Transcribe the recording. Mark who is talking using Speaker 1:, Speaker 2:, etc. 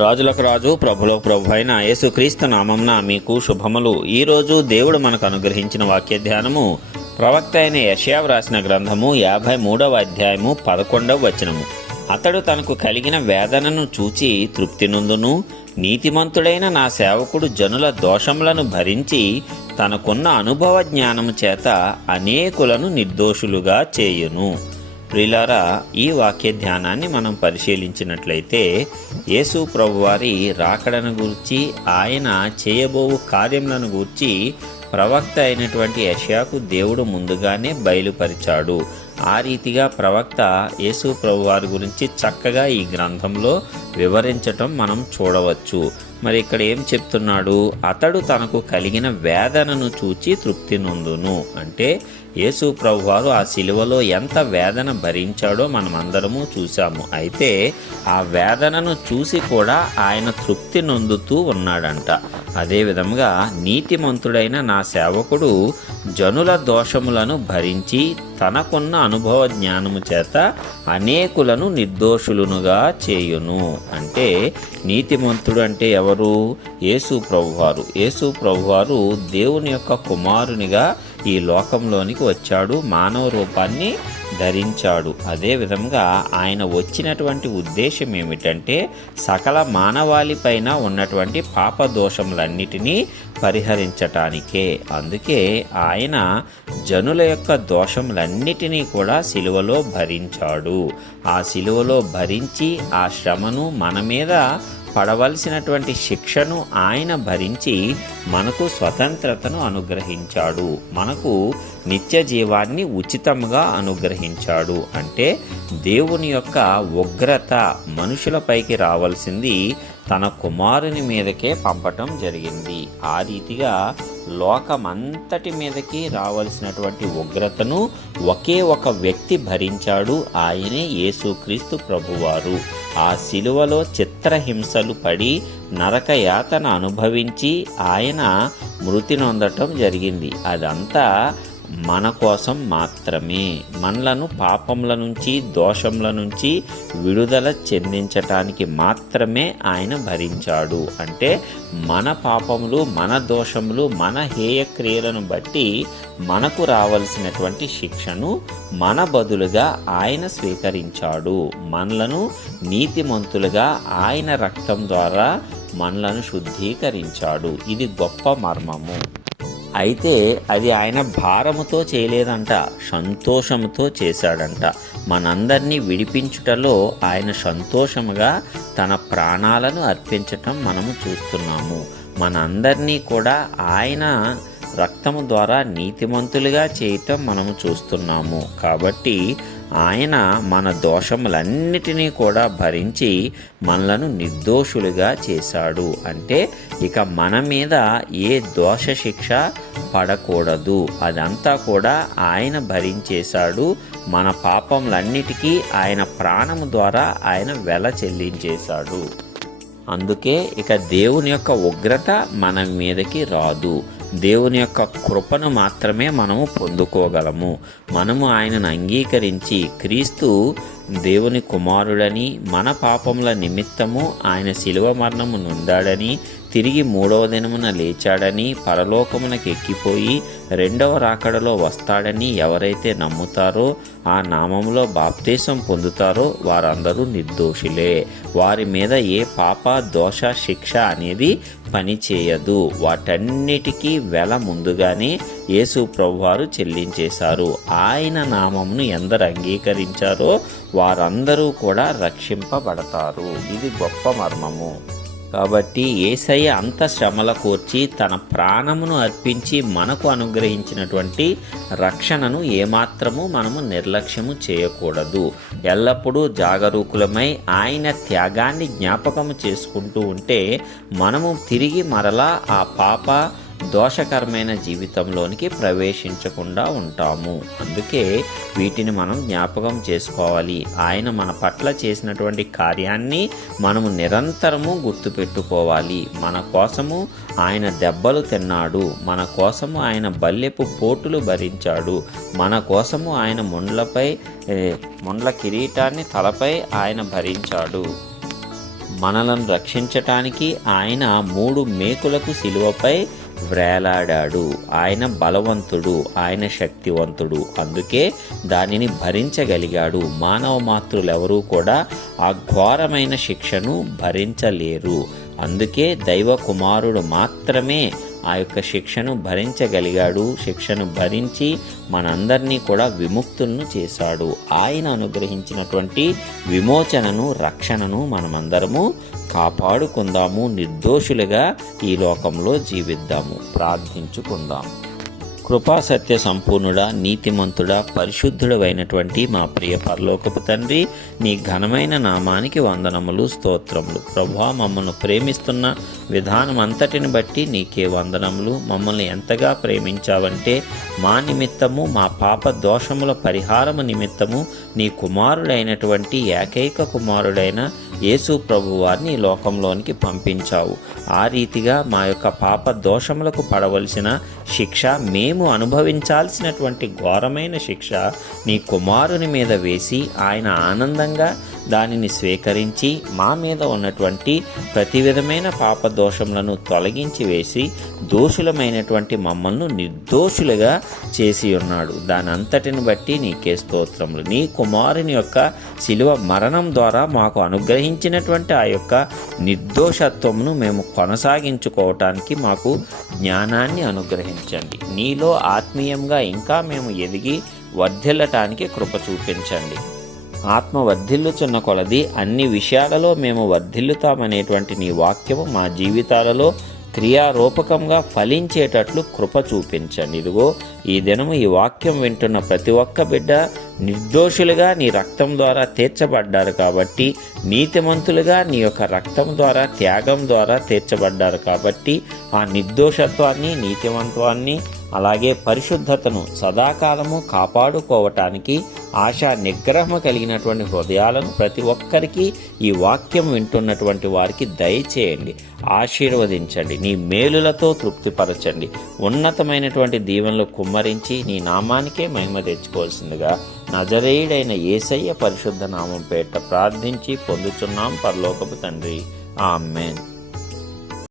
Speaker 1: రాజులకు రాజు ప్రభులకు ప్రభు అయిన యేసుక్రీస్తు నామంన మీకు శుభములు. ఈరోజు దేవుడు మనకు అనుగ్రహించిన వాక్య ధ్యానము ప్రవక్త అయిన యషయా వ్రాసిన గ్రంథము యాభై మూడవ అధ్యాయము పదకొండవ వచనము. అతడు తనకు కలిగిన వేదనను చూచి తృప్తి నొందును. నీతిమంతుడైన నా సేవకుడు జనుల దోషములను భరించి తనకున్న అనుభవ జ్ఞానము చేత అనేకులను నిర్దోషులుగా చేయును. ప్రిలారా ఈ వాక్య ధ్యానాన్ని మనం పరిశీలించినట్లయితే యేసు ప్రభువారి రాకడను గూర్చి ఆయన చేయబోవు కార్యములను గూర్చి ప్రవక్త అయినటువంటి యషయాకు దేవుడు ముందుగానే బయలుపరిచాడు. ఆ రీతిగా ప్రవక్త యేసు ప్రభువారి గురించి చక్కగా ఈ గ్రంథంలో వివరించటం మనం చూడవచ్చు. మరి ఇక్కడ ఏం చెప్తున్నాడు? అతడు తనకు కలిగిన వేదనను చూచి తృప్తి నొందును. అంటే యేసు ప్రభువారు ఆ శిలువలో ఎంత వేదన భరించాడో మనం అందరము చూశాము. అయితే ఆ వేదనను చూసి కూడా ఆయన తృప్తి నొందుతూ ఉన్నాడంట. అదేవిధంగా నీతిమంతుడైన నా సేవకుడు జనుల దోషములను భరించి తనకున్న అనుభవ జ్ఞానము చేత అనేకులను నిర్దోషులునుగా చేయును. అంటే నీతిమంతుడు అంటే ఎవరు? యేసు ప్రభువారు. యేసు ప్రభువారు దేవుని యొక్క కుమారునిగా ఈ లోకంలోనికి వచ్చాడు మానవ రూపాన్ని ధరించాడు. అదే విధంగా ఆయన వచ్చినటువంటి ఉద్దేశం ఏమిటంటే సకల మానవాళిపైన ఉన్నటువంటి పాప దోషములన్నిటినీ పరిహరించటానికే. అందుకే ఆయన జనుల యొక్క దోషములన్నిటినీ కూడా సిలువలో భరించాడు. ఆ సిలువలో భరించి ఆ శ్రమను మన మీద పడవలసినటువంటి శిక్షను ఆయన భరించి మనకు స్వతంత్రతను అనుగ్రహించాడు. మనకు నిత్య జీవాన్ని ఉచితంగా అనుగ్రహించాడు. అంటే దేవుని యొక్క ఉగ్రత మనుషులపైకి రావాల్సింది తన కుమారుని మీదకే పంపటం జరిగింది. ఆ రీతిగా లోకమంతటి మీదకి రావలసినటువంటి ఉగ్రతను ఒకే ఒక వ్యక్తి భరించాడు. ఆయనే యేసుక్రీస్తు ప్రభువారు. ఆ శిలువలో చిత్రహింసలు పడి నరక యాతన అనుభవించి ఆయన మృతి నొందటం జరిగింది. అదంతా మన కోసం మాత్రమే. మనలను పాపముల నుంచి దోషముల నుంచి విడుదల చెందించటానికి మాత్రమే ఆయన భరించాడు. అంటే మన పాపములు మన దోషములు మన హేయ క్రియలను బట్టి మనకు రావలసినటువంటి శిక్షను మన బదులుగా ఆయన స్వీకరించాడు. మనలను నీతిమంతులుగా ఆయన రక్తం ద్వారా మనలను శుద్ధీకరించాడు. ఇది గొప్ప మర్మము. అయితే అది ఆయన భారముతో చేయలేదంట సంతోషముతో చేశాడంట. మనందరినీ విడిపించుటలో ఆయన సంతోషముగా తన ప్రాణాలను అర్పించటం మనము చూస్తున్నాము. మనందరినీ కూడా ఆయన రక్తము ద్వారా నీతిమంతులుగా చేయటం మనము చూస్తున్నాము. కాబట్టి ఆయన మన దోషములన్నిటినీ కూడా భరించి మనలను నిర్దోషులుగా చేశాడు. అంటే ఇక మన మీద ఏ దోష శిక్ష పడకూడదు. అదంతా కూడా ఆయన భరించేశాడు. మన పాపములన్నిటికీ ఆయన ప్రాణము ద్వారా ఆయన వెల చెల్లించేశాడు. అందుకే ఇక దేవుని యొక్క ఉగ్రత మన మీదకి రాదు. దేవుని యొక్క కృపను మాత్రమే మనము పొందుకోగలము. మనము ఆయనను అంగీకరించి క్రీస్తు దేవుని కుమారుడని మన పాపముల నిమిత్తము ఆయన శిలువ మరణము నొందాడని తిరిగి మూడవ దినమున లేచాడని పరలోకమునకు ఎక్కిపోయి రెండవ రాకడలో వస్తాడని ఎవరైతే నమ్ముతారో ఆ నామంలో బాప్తీసం పొందుతారో వారందరూ నిర్దోషులే. వారి మీద ఏ పాప దోష శిక్ష అనేది పనిచేయదు. వాటన్నిటికీ వెల ముందుగానే యేసు ప్రభువారు చెల్లించేశారు. ఆయన నామంను ఎందరు అంగీకరించారో వారందరూ కూడా రక్షింపబడతారు. ఇది గొప్ప మర్మము. కాబట్టి ఏసయ్య అంత శ్రమల కోర్చి తన ప్రాణమును అర్పించి మనకు అనుగ్రహించినటువంటి రక్షణను ఏమాత్రము మనము నిర్లక్ష్యము చేయకూడదు. ఎల్లప్పుడూ జాగరూకులమై ఆయన త్యాగాన్ని జ్ఞాపకము చేసుకుంటూ ఉంటే మనము తిరిగి మరలా ఆ పాప దోషకరమైన జీవితంలోనికి ప్రవేశించకుండా ఉంటాము. అందుకే వీటిని మనం జ్ఞాపకం చేసుకోవాలి. ఆయన మన పట్ల చేసినటువంటి కార్యాన్ని మనము నిరంతరము గుర్తుపెట్టుకోవాలి. మన కోసము ఆయన దెబ్బలు తిన్నాడు. మన కోసము ఆయన బల్లెపు పోటులు భరించాడు. మన కోసము ఆయన ముండ్లపై ముండ్ల కిరీటాన్ని తలపై ఆయన భరించాడు. మనలను రక్షించటానికి ఆయన మూడు మేకులకు శిలువపై వ్రేలాడాడు. ఆయన బలవంతుడు ఆయన శక్తివంతుడు. అందుకే దానిని భరించగలిగాడు. మానవ మాతృలెవరూ కూడా ఆ ఘోరమైన శిక్షను భరించలేరు. అందుకే దైవ కుమారుడు మాత్రమే ఆ యొక్క శిక్షను భరించగలిగాడు. శిక్షను భరించి మనందరినీ కూడా విముక్తులను చేశాడు. ఆయన అనుగ్రహించినటువంటి విమోచనను రక్షణను మనమందరము కాపాడుకుందాము. నిర్దోషులుగా ఈ లోకంలో జీవిద్దాము. ప్రార్థించుకుందాము కృపా సత్య సంపూర్ణుడా నీతిమంతుడా పరిశుద్ధుడైనటువంటి మా ప్రియ పరలోకపు తండ్రి నీ ఘనమైన నామానికి వందనములు స్తోత్రములు. ప్రభా మమ్మల్ని ప్రేమిస్తున్న విధానం అంతటిని బట్టి నీకే వందనములు. మమ్మల్ని ఎంతగా ప్రేమించావంటే మా నిమిత్తము మా పాప దోషముల పరిహారము నిమిత్తము నీ కుమారుడైనటువంటి ఏకైక కుమారుడైన యేసు ప్రభు వారిని లోకంలోనికి పంపించావు. ఆ రీతిగా మా యొక్క పాప దోషములకు పడవలసిన శిక్ష మేము అనుభవించాల్సినటువంటి ఘోరమైన శిక్ష నీ కుమారుని మీద వేసి ఆయన ఆనందంగా దానిని స్వీకరించి మా మీద ఉన్నటువంటి ప్రతి విధమైన పాప దోషములను తొలగించి వేసి దోషులమైనటువంటి మమ్మల్ని నిర్దోషులుగా చేసి ఉన్నాడు. దాని అంతటిని బట్టి నీకే స్తోత్రములు. నీ కుమారుని యొక్క శిలువ మరణం ద్వారా మాకు అనుగ్రహించినటువంటి ఆ యొక్క నిర్దోషత్వమును మేము కొనసాగించుకోవటానికి మాకు జ్ఞానాన్ని అనుగ్రహించండి. నీలో ఆత్మీయంగా ఇంకా మేము ఎదిగి వర్ధిల్లటానికి కృప చూపించండి. ఆత్మ వర్ధిల్లుచున్న కొలది అన్ని విషయాలలో మేము వర్ధిల్లుతామనేటువంటి నీ వాక్యము మా జీవితాలలో క్రియారూపకంగా ఫలించేటట్లు కృప చూపించండి. ఇదిగో ఈ దినము ఈ వాక్యం వింటున్న ప్రతి ఒక్క బిడ్డ నిర్దోషులుగా నీ రక్తం ద్వారా తీర్చబడ్డారు కాబట్టి నీతిమంతులుగా నీ యొక్క రక్తం ద్వారా త్యాగం ద్వారా తీర్చబడ్డారు కాబట్టి ఆ నిర్దోషత్వాన్ని నీతివంత్వాన్ని అలాగే పరిశుద్ధతను సదాకాలము కాపాడుకోవటానికి ఆశా నిగ్రహం కలిగినటువంటి హృదయాలను ప్రతి ఒక్కరికి ఈ వాక్యం వింటున్నటువంటి వారికి దయచేయండి. ఆశీర్వదించండి. నీ మేలులతో తృప్తిపరచండి. ఉన్నతమైనటువంటి దీవెనలు కుమ్మరించి నీ నామానికే మహిమ తెచ్చుకోవాల్సిందిగా నజరేయుడైన ఏసయ్య పరిశుద్ధ నామం పేట ప్రార్థించి పొందుచున్నాం పరలోకపు తండ్రి. ఆమెన్.